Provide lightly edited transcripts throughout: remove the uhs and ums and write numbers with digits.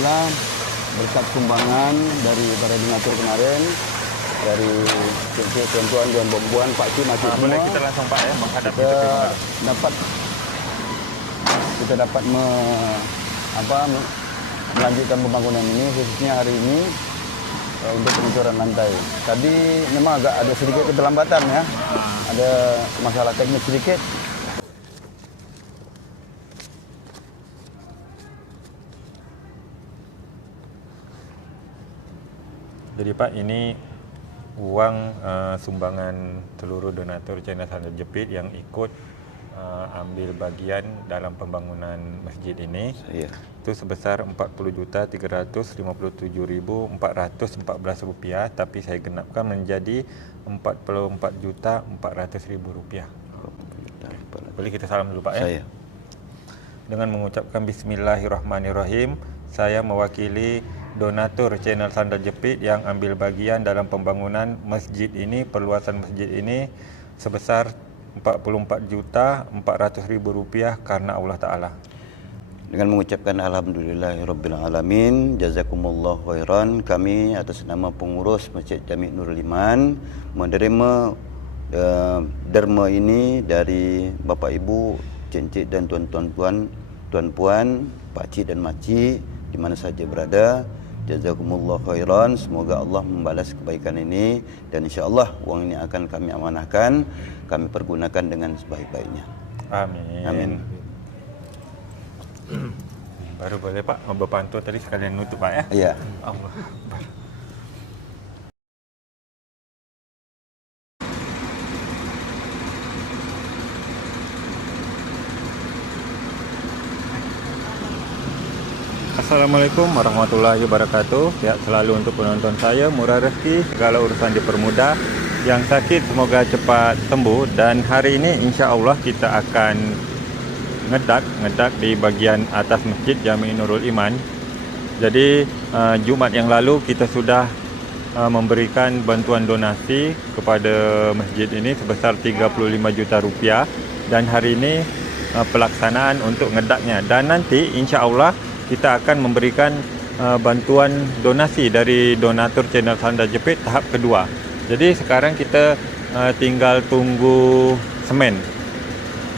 alhamdulillah berkat sumbangan dari para donatur kemarin, dari tuan-tuan dan perempuan, Pak Cik, Makcik semua. Boleh kita langsung Pak ya menghadap kita dapat melanjutkan pembangunan ini, khususnya hari ini untuk pengecoran lantai. Tadi memang agak ada sedikit keterlambatan ya, ada masalah teknis sedikit. Jadi Pak, ini uang sumbangan seluruh donatur Channel Sandal Jepit yang ikut ambil bagian dalam pembangunan masjid ini. Iya. Itu sebesar Rp44.357.414, tapi saya genapkan menjadi Rp44.400.000. Boleh kita salam dulu Pak ya? Saya. Dengan mengucapkan Bismillahirrahmanirrahim, saya mewakili donatur Channel Sandal Jepit yang ambil bagian dalam pembangunan masjid ini, perluasan masjid ini sebesar Rp44.400.000 karena Allah Ta'ala. Dengan mengucapkan Alhamdulillahirabbil alamin, jazakumullah khairan, kami atas nama pengurus Masjid Jami' Nurul Iman menerima derma ini dari Bapak Ibu, Cik-cik dan tuan-puan, Pak Cik dan Makcik di mana saja berada. Jazakumullah khairan, semoga Allah membalas kebaikan ini, dan insya-Allah uang ini akan kami amanahkan, kami pergunakan dengan sebaik-baiknya. Amin. Amin. Baru boleh Pak membantu tadi sekalian nutup Pak ya? Iya. Allah. Assalamualaikum warahmatullahi wabarakatuh. Ya, selalu untuk penonton saya, murah rezeki, segala urusan dipermudah. Yang sakit semoga cepat sembuh. Dan hari ini insya Allah kita akan ngedak di bagian atas Masjid Jami' Nurul Iman. Jadi Jumat yang lalu kita sudah memberikan bantuan donasi kepada masjid ini sebesar Rp35 juta. Dan hari ini pelaksanaan untuk ngedaknya. Dan nanti insya Allah kita akan memberikan bantuan donasi dari donatur Channel Sandal Jepit tahap kedua. Jadi sekarang kita tinggal tunggu semen.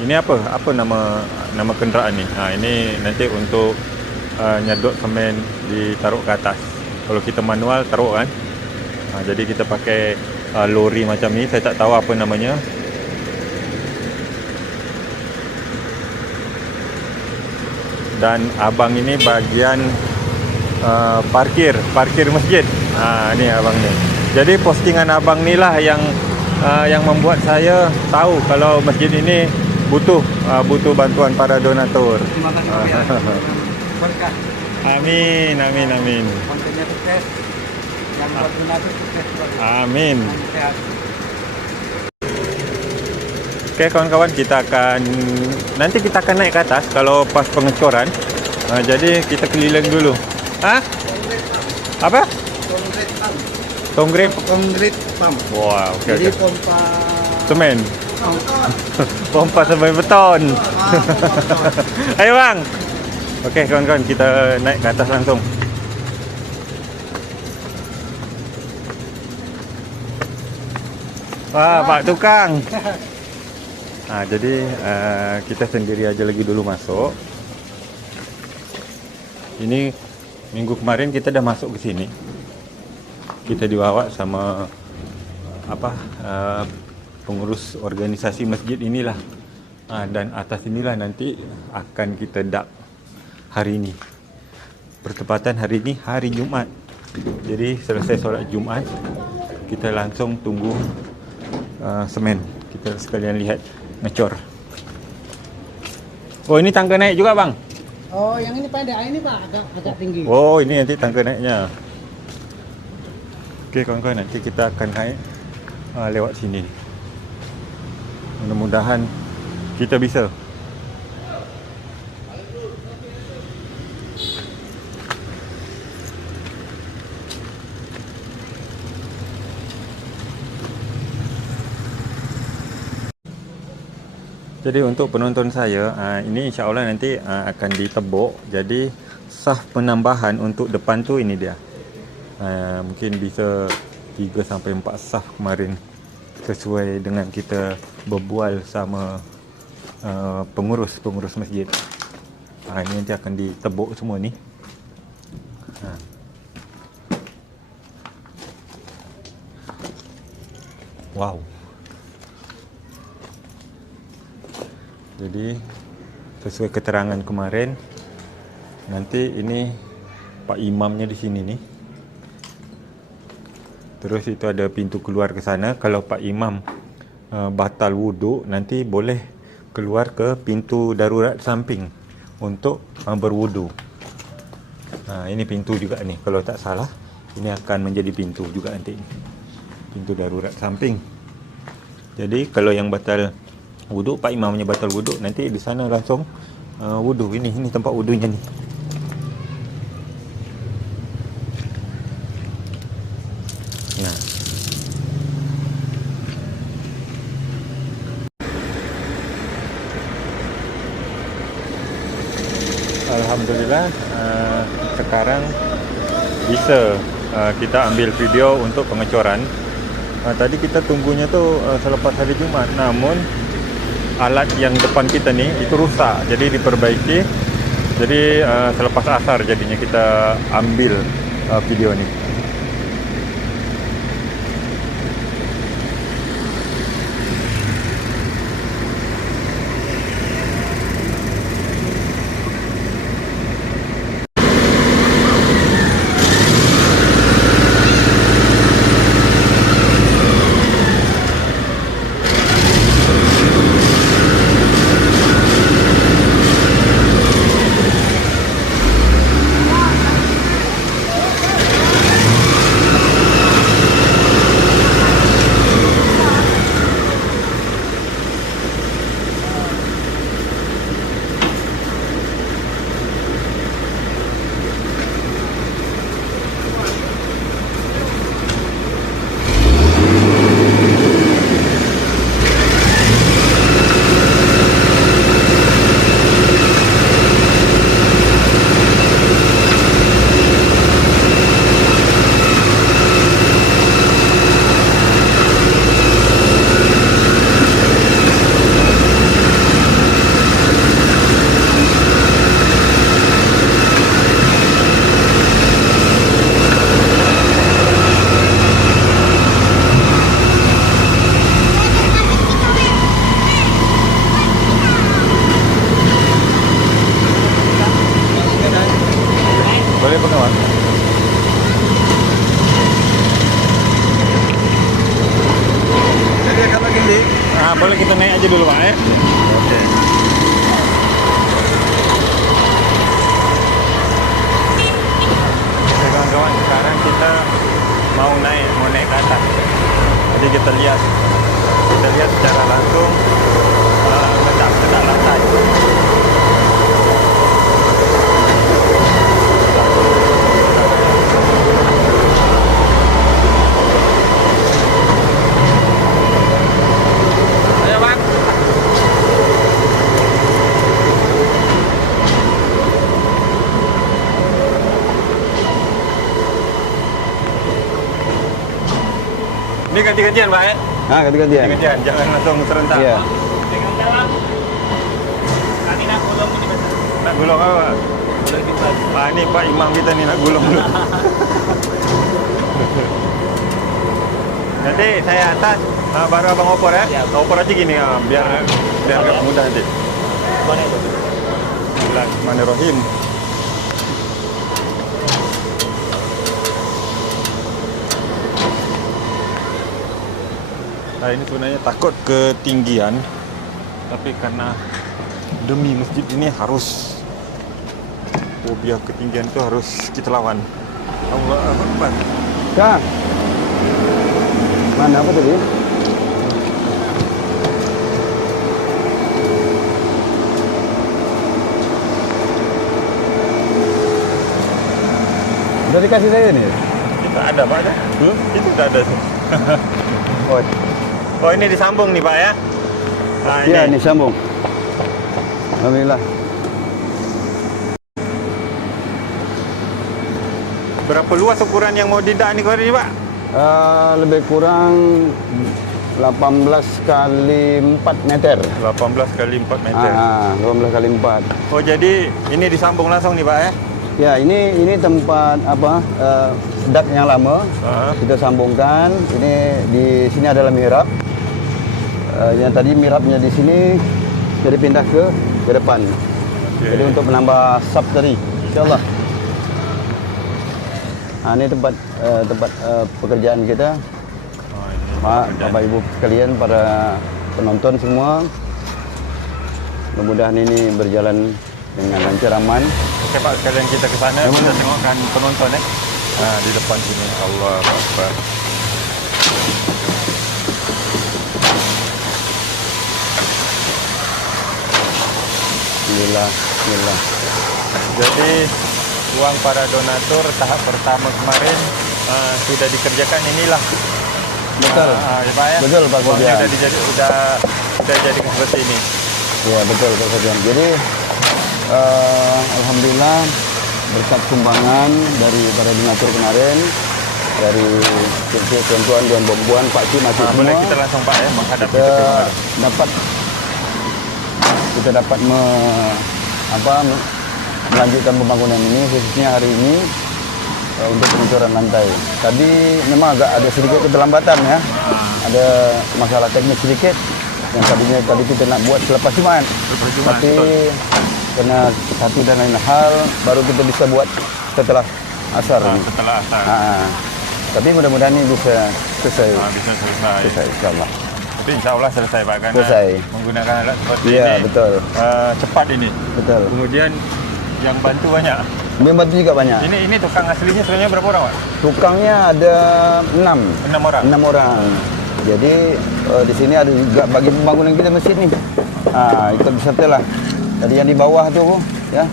Ini apa nama kenderaan ni? Ini nanti untuk nyedot semen ditaruh ke atas. Kalau kita manual taruh kan. Jadi kita pakai lori macam ni. Saya tak tahu apa namanya. Dan abang ini bagian parkir masjid. Ni abang ni. Jadi postingan abang ni lah yang membuat saya tahu kalau masjid ini butuh bantuan para donatur. Terima kasih. Berkah. Amin. Kontennya sukses. Yang buat donatur sukses. Amin. Sehat. Oke kawan-kawan, nanti kita akan naik ke atas kalau pas pengecoran. Jadi kita keliling dulu. Apa? Konkrit pump. Wah, oke. Jadi pompa Semen. Pompa semen beton. Ayo bang. Oke kawan-kawan, kita naik ke atas langsung. Wah, Pak Tukang. Jadi kita sendiri aja lagi dulu masuk. Ini minggu kemarin kita dah masuk ke sini. Kita dibawa sama pengurus organisasi masjid inilah. Dan atas inilah nanti akan kita dak hari ini. Bertepatan hari ini hari Jumat. Jadi selesai solat Jumat, kita langsung tunggu semen. Kita sekalian lihat ngecor. Oh, ini tangga naik juga bang? Oh, yang ini pendek, ini Pak agak tinggi. Oh, ini nanti tangga naiknya. Oke kawan-kawan, nanti kita akan naik lewat sini. Mudah-mudahan kita bisa. Jadi untuk penonton saya, ini insya Allah nanti akan ditebuk. Jadi saf penambahan untuk depan tu ini dia. Mungkin bisa 3 sampai 4 saf kemarin, sesuai dengan kita berbual sama pengurus masjid. Ini nanti akan ditebuk semua ni. Wow. Jadi sesuai keterangan kemarin, nanti ini Pak Imamnya di sini nih. Terus itu ada pintu keluar ke sana. Kalau Pak Imam batal wuduk, nanti boleh keluar ke pintu darurat samping untuk berwuduk. Ini pintu juga nih, kalau tak salah. Ini akan menjadi pintu juga nanti. Pintu darurat samping. Jadi kalau yang batal wuduk, Pak Imamnya batal wuduk, nanti di sana langsung wuduk. Ini tempat wudunya nih. Nah. Alhamdulillah, sekarang bisa kita ambil video untuk pengecoran. Tadi kita tunggunya tu selepas hari Jumaat, namun alat yang depan kita ni itu rusak, jadi diperbaiki. Jadi selepas asar jadinya kita ambil video ni. Boleh pengawan. Jadi kalau gini, Boleh kita naik aja dulu Pak ya. oke. Oke kawan-kawan, sekarang kita mau naik ke atas. Jadi kita lihat secara langsung letak lantai. Ayo bang. Ini ganti-gantian Pak ya. Ganti-gantian. Ganti-gantian, jangan langsung serentak. Iya. Pegang dalam. Nanti nak gulung ini betul. Nak gulung apa Pak? Gulung kita. Ini Pak Imam kita nih nak gulung dulu. Nanti saya atas, baru abang opor ya. Ya. Opor aja gini ya, biar agak mudah nanti. Mana itu? Bismillahirrahmanirrahim. Nah ini sebenarnya takut ketinggian, tapi karena demi masjid ini harus, fobia ketinggian itu harus kita lawan. Allahu Akbar. Kang. Mana apa tadi? Udah dikasih saya nih? Itu ada Pak ya? Itu udah ada tuh. Oh ini disambung nih Pak ya? Nah Iya, ini sambung. Alhamdulillah. Berapa luas ukuran yang mau didak ni kau ni Pak? Lebih kurang 18 kali 4 meter. 18 kali 4 meter. 18 kali 4. Oh jadi ini disambung langsung nih Pak ya? Ya, ini tempat apa dak yang lama. Kita sambungkan. Ini di sini adalah mihrab. Yang tadi mihrabnya di sini jadi pindah ke depan. Okay. Jadi untuk menambah sab tadi, insyaallah. Ini tempat pekerjaan kita. Bapak Ibu sekalian, para penonton semua. Mudah-mudahan ini berjalan dengan lancar, aman. Oke Pak, sekalian kita ke sana, kita tengokkan penonton di depan sini. Allahu Akbar. Bismillah. Jadi uang para donatur tahap pertama kemarin sudah dikerjakan, inilah. Betul. Ya Pak ya? Betul Pak Uangnya Sofian. udah jadi seperti ini. Ya betul Pak Sofian. Jadi alhamdulillah berkat sumbangan dari para donatur kemarin, dari tuan-tuan dan perempuan, Pak Cik, Makcik semua. Boleh kita langsung Pak ya menghadap kita dapat melanjutkan pembangunan ini, khususnya hari ini untuk pengecoran lantai. Tadi memang agak ada sedikit keterlambatan ya, ada masalah teknis sedikit. Yang tadi kita nak buat selepas Jumat, tapi kena satu dan lain hal baru kita bisa buat setelah asar. Setelah asar. Tapi mudah-mudahan ini bisa selesai. Bisa selesai. Insyaallah. Tapi insya-Allah selesai Pak, karena selesai. Menggunakan alat seperti Ya, ini. betul. Cepat ini. Betul. Kemudian yang bantu banyak. Membantu juga banyak. Ini tukang aslinya sebenarnya berapa orang Pak? Tukangnya ada 6. 6 orang. 6 orang. Jadi di sini ada juga bagi pembangunan kita masjid nih. Ikut beserta lah. Tadi yang di bawah tuh ya.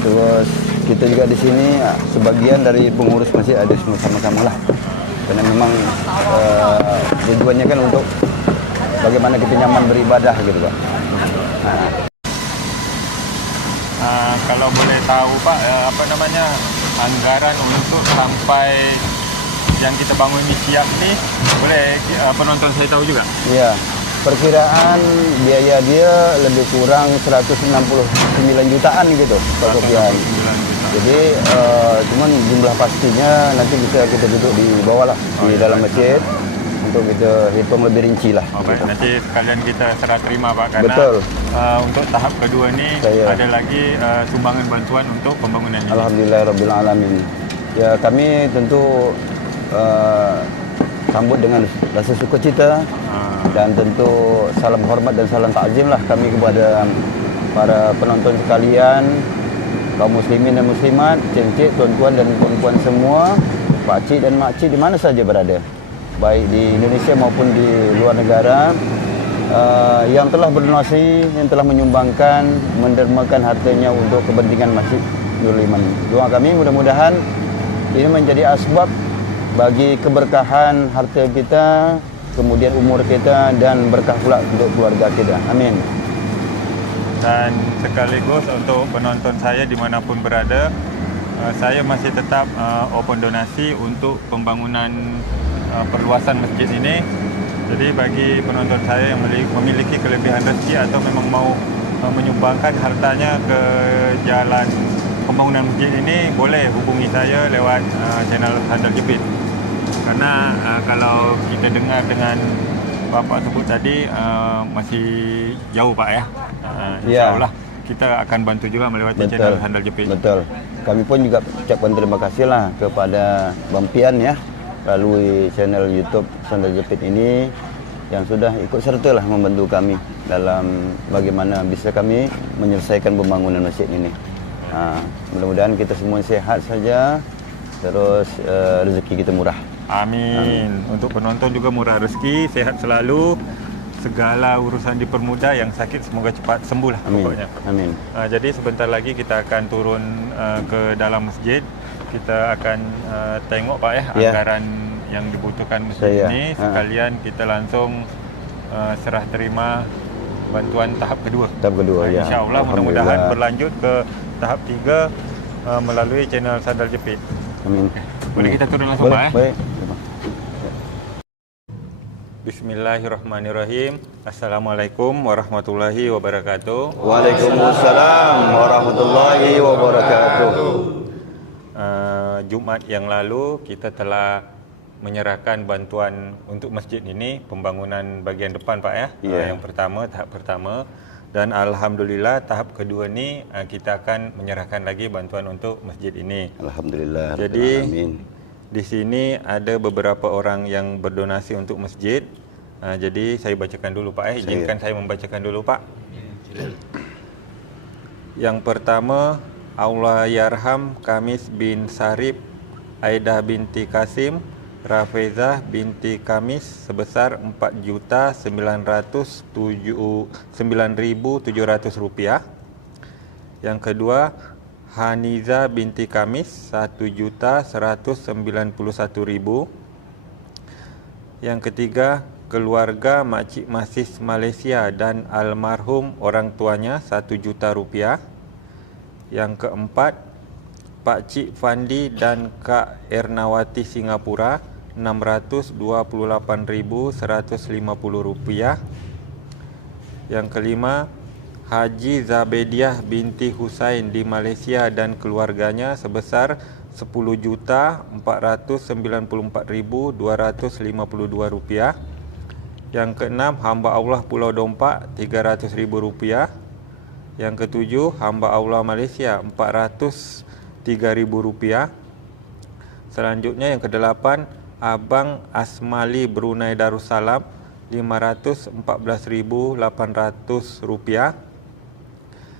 Terus kita juga di sini sebagian dari pengurus masjid ada semua sama-sama lah. Karena memang tujuannya kan untuk bagaimana kita nyaman beribadah gitu Pak. Kalau boleh tahu Pak, anggaran untuk sampai yang kita bangun ini siap nih, boleh penonton saya tahu juga? Iya, perkiraan biaya dia lebih kurang 169 jutaan gitu Pak Sofian. Jadi cuman jumlah pastinya nanti bisa kita duduk di bawah lah, di dalam masjid untuk kita hitung lebih rinci lah. Baik, nanti sekalian kita serah terima Pak, karena Betul. Untuk tahap kedua ini ada lagi sumbangan bantuan untuk pembangunan ini. Alhamdulillahirabbil alamin. Ya, kami tentu sambut dengan rasa sukacita dan tentu salam hormat dan salam takzim lah kami kepada para penonton sekalian, kaum muslimin dan muslimat, cik-cik, tuan-tuan dan puan-puan semua, pakcik dan makcik di mana saja berada, baik di Indonesia maupun di luar negara, yang telah berdonasi, yang telah menyumbangkan, mendermakan hartanya untuk kepentingan Masjid Nurul Iman. Doa kami mudah-mudahan ini menjadi asbab bagi keberkahan harta kita, kemudian umur kita, dan berkah pula untuk keluarga kita. Amin. Dan sekaligus untuk penonton saya dimanapun berada, saya masih tetap open donasi untuk pembangunan perluasan masjid ini. Jadi bagi penonton saya yang memiliki kelebihan rezeki atau memang mau menyumbangkan hartanya ke jalan pembangunan masjid ini, boleh hubungi saya lewat channel Sandal Jepit. Karena kalau kita dengar dengan Bapak sebut tadi masih jauh Pak ya. InsyaAllah kita akan bantu juga melewati channel Sandal Jepit. Betul. Kami pun juga ucapkan terima kasih lah kepada Bang Pian ya, melalui channel YouTube Sandal Jepit ini yang sudah ikut serta lah membantu kami dalam bagaimana bisa kami menyelesaikan pembangunan masjid ini. Mudah-mudahan kita semua sehat saja, terus rezeki kita murah. Amin. Untuk penonton juga murah rezeki, sehat selalu, segala urusan dipermudah, yang sakit semoga cepat sembuh lah. Amin. Pokoknya. Amin. Jadi sebentar lagi kita akan turun ke dalam masjid. Kita akan tengok Pak ya, anggaran yang dibutuhkan masjid ini. Sekalian kita langsung serah terima bantuan tahap kedua. Tahap kedua, ya. InsyaAllah mudah-mudahan berlanjut ke tahap 3 melalui channel Sandal Jepit. Amin. Boleh kita turun langsung, Pak? Baik. Bismillahirrahmanirrahim. Assalamualaikum warahmatullahi wabarakatuh. Waalaikumsalam warahmatullahi wabarakatuh. Jumaat yang lalu kita telah menyerahkan bantuan untuk masjid ini, pembangunan bagian depan, Pak, ya. Ya. Yang pertama, tahap pertama, dan alhamdulillah tahap kedua ni kita akan menyerahkan lagi bantuan untuk masjid ini. Alhamdulillah. Jadi Amin. di sini ada beberapa orang yang berdonasi untuk masjid. Jadi saya bacakan dulu, Pak. Izinkan saya membacakan dulu, Pak. Yang pertama, Allah Yarham Kamis bin Sarip, Aidah binti Kasim, Rafezah binti Kamis sebesar Rp4.907.700. Yang kedua, Haniza binti Kamis Rp1.191.000. Yang ketiga, keluarga Makcik Masis Malaysia dan almarhum orang tuanya Rp1 juta. Yang keempat, Pakcik Fandi dan Kak Ernawati Singapura Rp628.150. Yang kelima, Haji Zabediah binti Husain di Malaysia dan keluarganya sebesar Rp10.494.252. Yang keenam, hamba Allah Pulau Dompak Rp300.000. Yang ketujuh, hamba Allah Malaysia Rp403.000. Selanjutnya yang kedelapan, Abang Asmali Brunei Darussalam Rp514.800.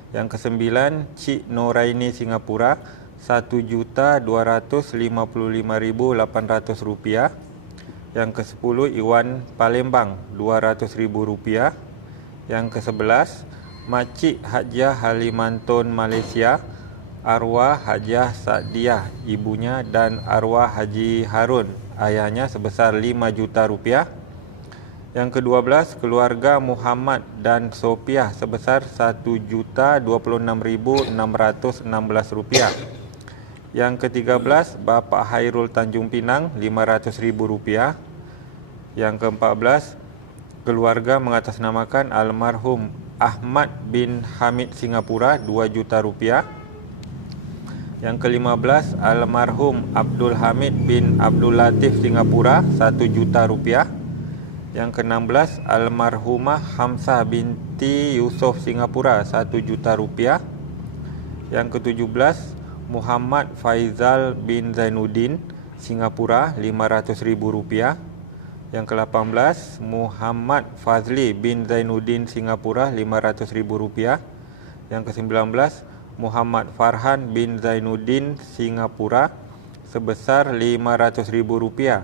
Yang kesembilan, Cik Noraini Singapura Rp1.255.800. Yang kesepuluh, Iwan Palembang Rp200.000. Yang kesebelas, Makcik Hajiah Halimantun Malaysia, arwah Hajiah Sadiah ibunya dan arwah Haji Harun ayahnya sebesar Rp5 juta. Yang ke-12, keluarga Muhammad dan Sopiah sebesar Rp1.026.616. Yang ke-13, Bapak Hairul Tanjung Pinang Rp500.000. Yang ke-14, keluarga mengatasnamakan almarhum Ahmad bin Hamid Singapura Rp2 juta. Yang ke-15, almarhum Abdul Hamid bin Abdul Latif Singapura Rp1 juta. Yang ke-16, almarhumah Hamzah binti Yusof Singapura Rp1 juta. Yang ke-17, Muhammad Faizal bin Zainuddin Singapura Rp500.000. Yang ke-18, Muhammad Fazli bin Zainuddin Singapura Rp500.000. Yang ke-19, Muhammad Farhan bin Zainuddin Singapura sebesar Rp500.000.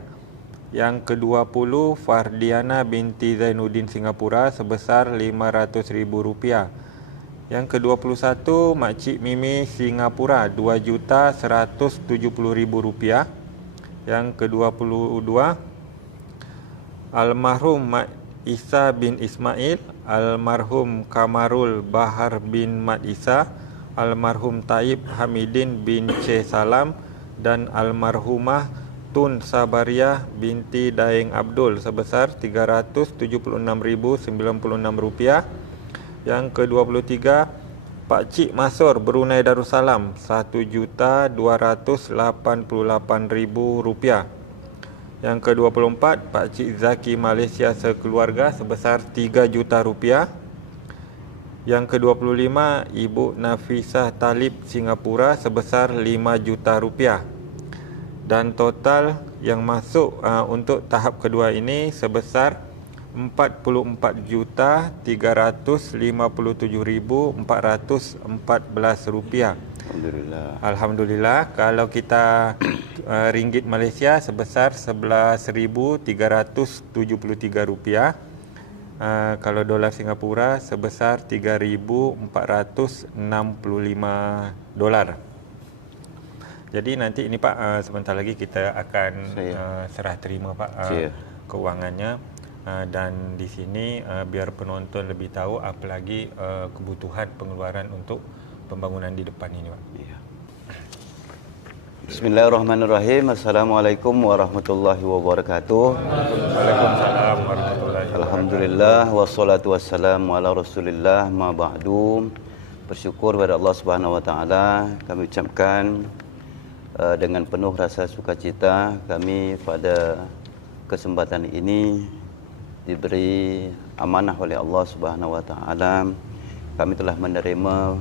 Yang ke-20, Fardiana binti Zainuddin Singapura sebesar Rp500.000. Yang ke-21, Makcik Mimi Singapura Rp2.170.000. Yang ke-22, almarhum Mat Isa bin Ismail, almarhum Kamarul Bahar bin Mat Isa, almarhum Taib Hamidin bin C. Salam dan almarhumah Tun Sabariah binti Daeng Abdul sebesar Rp376.096. Yang ke-23, Pakcik Masur Brunei Darussalam Rp1.288.000. Yang ke-24, Pakcik Zaki Malaysia sekeluarga sebesar Rp3 juta. Yang ke-25, Ibu Nafisah Talib Singapura sebesar Rp5 juta. Dan total yang masuk untuk tahap kedua ini sebesar Rp44.357.414. Alhamdulillah. Kalau kita ringgit Malaysia sebesar Rp11.373. Kalau dolar Singapura sebesar $3.465. Jadi nanti ini Pak, sebentar lagi kita akan serah terima Pak keuangannya. Dan di sini biar penonton lebih tahu apa lagi kebutuhan pengeluaran untuk pembangunan di depan ini Pak. Bismillahirrahmanirrahim. Assalamualaikum warahmatullahi wabarakatuh. Waalaikumsalam warahmatullahi wabarakatuh. Alhamdulillah wassalatu wassalamu ala Rasulillah ma ba'du. Bersyukur kepada Allah Subhanahu wa taala, kami ucapkan dengan penuh rasa sukacita kami pada kesempatan ini diberi amanah oleh Allah Subhanahu wa taala. Kami telah menerima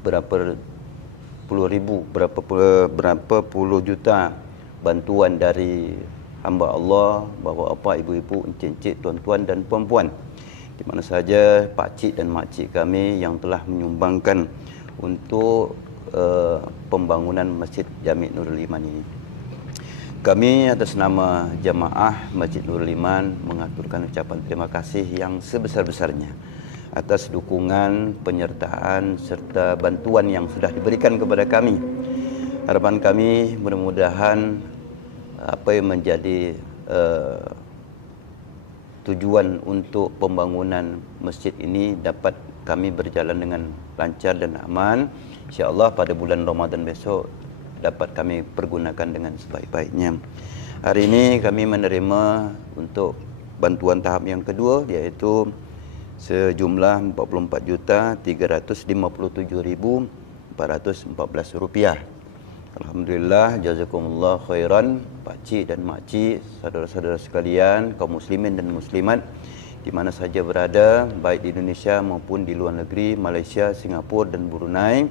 berapa puluh juta bantuan dari hamba Allah, bapa-bapa, ibu-ibu, encik-encik, tuan-tuan dan puan-puan di mana saja, pakcik dan makcik kami yang telah menyumbangkan untuk pembangunan Masjid Jami' Nurul Iman ini. Kami atas nama jamaah Masjid Nurul Iman mengaturkan ucapan terima kasih yang sebesar-besarnya atas dukungan, penyertaan serta bantuan yang sudah diberikan kepada kami. Harapan kami mudah-mudahan apa yang menjadi tujuan untuk pembangunan masjid ini dapat kami berjalan dengan lancar dan aman. InsyaAllah pada bulan Ramadan besok dapat kami pergunakan dengan sebaik-baiknya. Hari ini kami menerima untuk bantuan tahap yang kedua, iaitu sejumlah Rp44,357,414. Alhamdulillah, jazakumullah khairan pakcik dan makcik, saudara-saudara sekalian, kaum muslimin dan muslimat di mana saja berada, baik di Indonesia maupun di luar negeri, Malaysia, Singapura dan Brunei.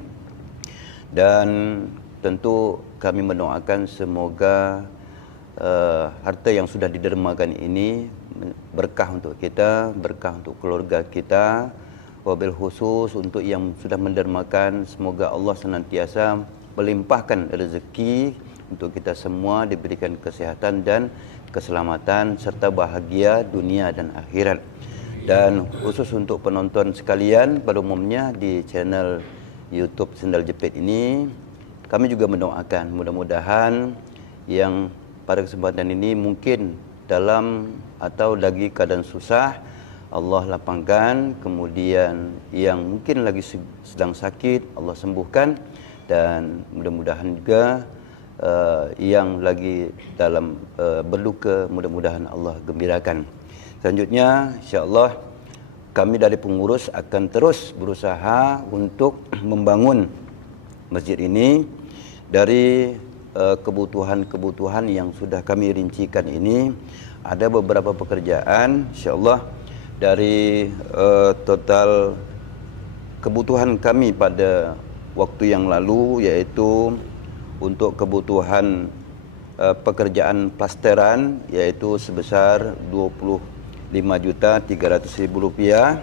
Dan tentu kami mendoakan semoga harta yang sudah didermakan ini berkah untuk kita, berkah untuk keluarga kita, wabil khusus untuk yang sudah mendermakan, semoga Allah senantiasa melimpahkan rezeki untuk kita semua, diberikan kesehatan dan keselamatan serta bahagia dunia dan akhirat. Dan khusus untuk penonton sekalian pada umumnya di channel YouTube Sendal Jepit ini, kami juga mendoakan mudah-mudahan yang pada kesempatan ini mungkin dalam atau lagi keadaan susah, Allah lapangkan. Kemudian yang mungkin lagi sedang sakit, Allah sembuhkan. Dan mudah-mudahan juga yang lagi dalam berduka, mudah-mudahan Allah gembirakan. Selanjutnya, insyaAllah kami dari pengurus akan terus berusaha untuk membangun masjid ini dari kebutuhan-kebutuhan yang sudah kami rincikan ini. Ada beberapa pekerjaan, insyaAllah dari total kebutuhan kami pada waktu yang lalu, yaitu untuk kebutuhan pekerjaan plasteran, yaitu sebesar Rp25.300.000.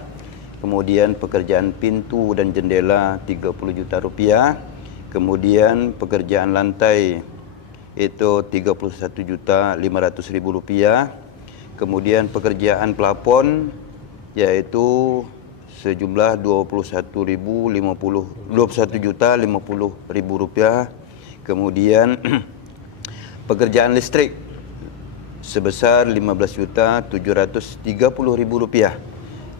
Kemudian pekerjaan pintu dan jendela Rp30 juta. Kemudian pekerjaan lantai itu Rp31.500.000. Kemudian pekerjaan plafon yaitu sejumlah Rp21.050.000. Kemudian pekerjaan listrik sebesar Rp15.730.000.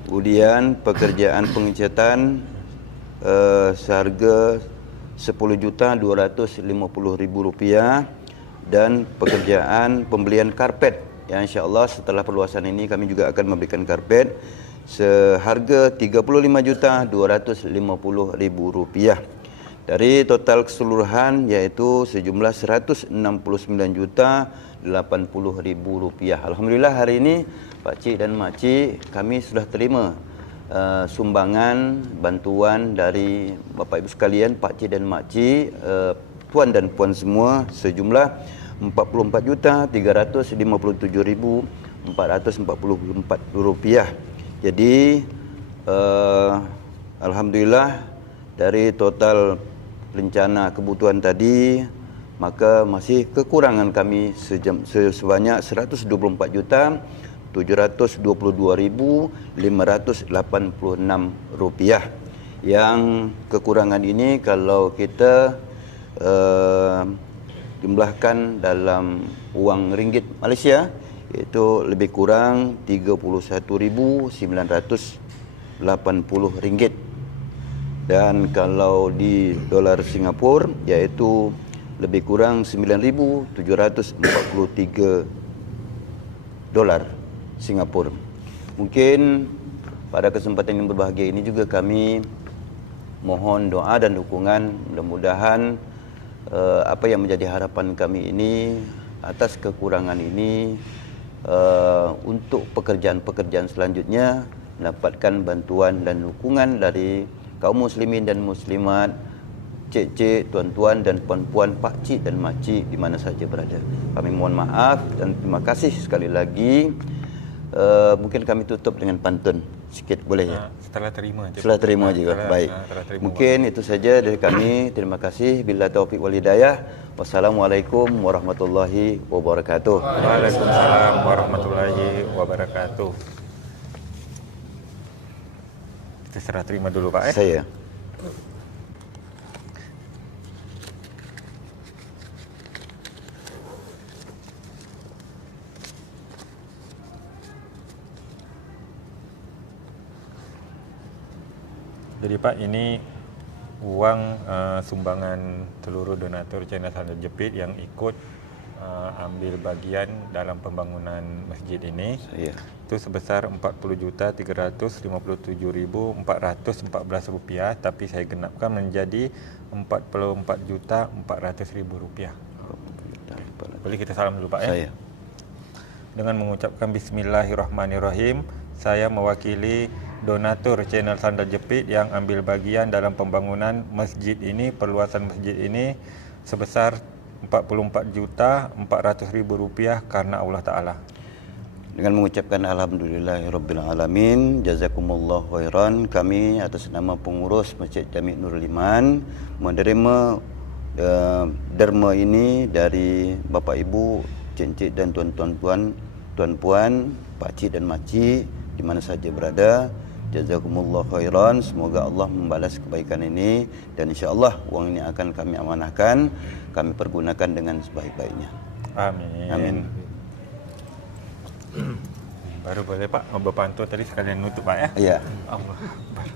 Kemudian pekerjaan pengecatan seharga Rp10.250.000 dan pekerjaan pembelian karpet yang insyaAllah setelah perluasan ini kami juga akan memberikan karpet seharga Rp35.250.000. Dari total keseluruhan yaitu sejumlah Rp169.080.000. Alhamdulillah hari ini pakcik dan makcik kami sudah terima sumbangan bantuan dari Bapak Ibu sekalian, pakcik dan makcik, tuan dan puan semua sejumlah Rp44.357.444. Jadi alhamdulillah dari total rencana kebutuhan tadi, maka masih kekurangan kami sebanyak Rp124.722.586. Yang kekurangan ini kalau kita jumlahkan dalam uang ringgit Malaysia, iaitu lebih kurang Rp31.980. Dan kalau di dolar Singapura iaitu lebih kurang 9.743 dolar Singapura. Mungkin pada kesempatan yang berbahagia ini juga kami mohon doa dan dukungan, mudah-mudahan apa yang menjadi harapan kami ini, atas kekurangan ini, untuk pekerjaan-pekerjaan selanjutnya mendapatkan bantuan dan dukungan dari kaum muslimin dan muslimat, cik-cik, tuan-tuan dan puan-puan, pakcik dan makcik di mana saja berada. Kami mohon maaf dan terima kasih sekali lagi. Mungkin kami tutup dengan pantun sikit, boleh ya? Setelah terima je. Setelah terima juga. Baik. Mungkin itu saja dari kami. Terima kasih. Bila taufik wal hidayah. Wassalamualaikum warahmatullahi wabarakatuh. Waalaikumsalam warahmatullahi wabarakatuh. Kita serah terima dulu Pak. Saya. Jadi Pak, ini uang sumbangan seluruh donatur Channel Sandal Jepit yang ikut ambil bagian dalam pembangunan masjid ini. Saya. Itu sebesar Rp40.357.414, tapi saya genapkan menjadi Rp44.400.000. Boleh kita salam dulu Pak ya? Saya. Dengan mengucapkan Bismillahirrahmanirrahim, saya mewakili donatur Channel Sandal Jepit yang ambil bagian dalam pembangunan masjid ini, perluasan masjid ini sebesar Rp44.400.000 karena Allah Ta'ala. Dengan mengucapkan Alhamdulillahirabbil alamin, jazakumullahu khairan, kami atas nama pengurus Masjid Jami' Nurul Iman menerima derma ini dari Bapak Ibu, cik-cik dan tuan-puan, pakcik dan makcik di mana saja berada. Jazakumullah khairan. Semoga Allah membalas kebaikan ini, dan insya-Allah uang ini akan kami amanahkan, kami pergunakan dengan sebaik-baiknya. Amin. Amin. Baru boleh Pak berpantun tadi sekalian nutup Pak ya? Iya. Allah Akbar.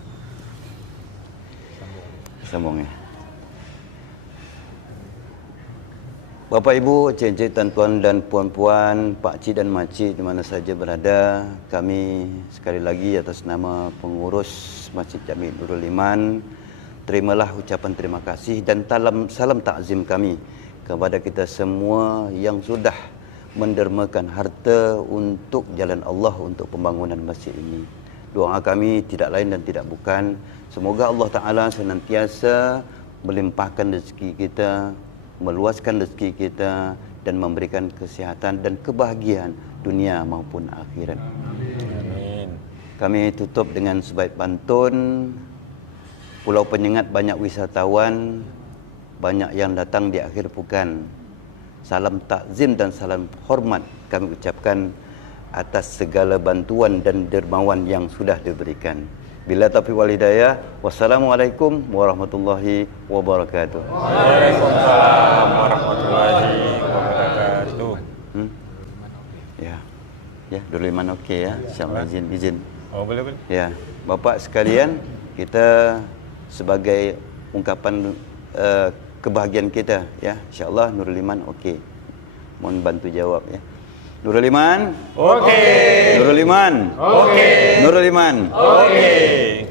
Sambungnya. Bapak Ibu, cik-cik, tuan-tuan dan puan-puan, pakcik dan makcik di mana saja berada, kami sekali lagi atas nama pengurus Masjid Jami' Nurul Iman, terimalah ucapan terima kasih dan salam takzim kami kepada kita semua yang sudah mendermakan harta untuk jalan Allah, untuk pembangunan masjid ini. Doa kami tidak lain dan tidak bukan, semoga Allah Ta'ala senantiasa melimpahkan rezeki kita, meluaskan rezeki kita, dan memberikan kesihatan dan kebahagiaan dunia maupun akhirat. Amin. Kami tutup dengan sebaik pantun. Pulau Penyengat banyak wisatawan, banyak yang datang di akhir pekan. Salam takzim dan salam hormat kami ucapkan atas segala bantuan dan dermawan yang sudah diberikan. Bila taufiq wal hidayah. Wassalamualaikum warahmatullahi wabarakatuh. Waalaikumsalam warahmatullahi wabarakatuh. Ya. Ya, Nurul Iman okey ya. Insyaallah izin. Oh, boleh. Ya, Bapak sekalian, kita sebagai ungkapan kebahagiaan kita ya, insya-Allah Nurul Iman okey. Mohon bantu jawab ya. Nurul Iman? Okey. Nurul Iman? Okey. Nurul Iman? Okey.